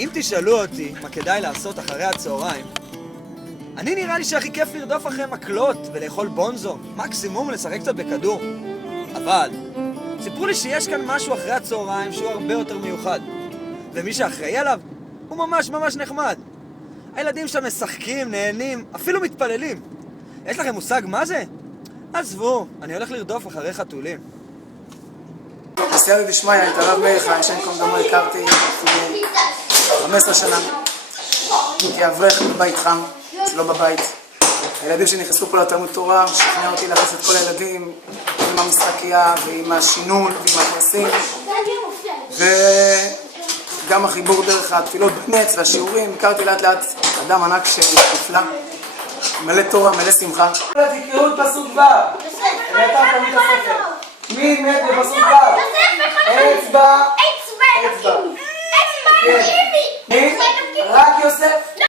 אם תשאלו אותי מה כדאי לעשות אחרי הצהריים, אני נראה לי שהכי כיף לרדוף אחרי מקלות ולאכול בונזו, מקסימום לשחק קצת בכדור. אבל סיפרו לי שיש כאן משהו אחרי הצהריים שהוא הרבה יותר מיוחד, ומי שאחראי עליו הוא ממש ממש נחמד. הילדים שם משחקים, נהנים, אפילו מתפללים. יש לכם מושג מה זה? עזבו, אני הולך לרדוף אחרי חתולים. בסייעתא דשמיא, את הרב מאיר חי, שאני קודם דמו הכרתי לפני 15 שנה. כאברך בבית חם, אצלו בבית. הילדים שנכנסו פה לתלמוד תורה, שכנע אותי להכניס את כל הילדים עם המשחקייה ועם השינון ועם הכנסים. וגם החיבור דרך התפילות בנץ והשיעורים, הכרתי לאט לאט אדם ענק שנפלא, מלא תורה, מלא שמחה. תקראו את פסוק ו', ראיתם תמיד הספר. מי מת בפסוק ו'? אצבע. אצבע. מי?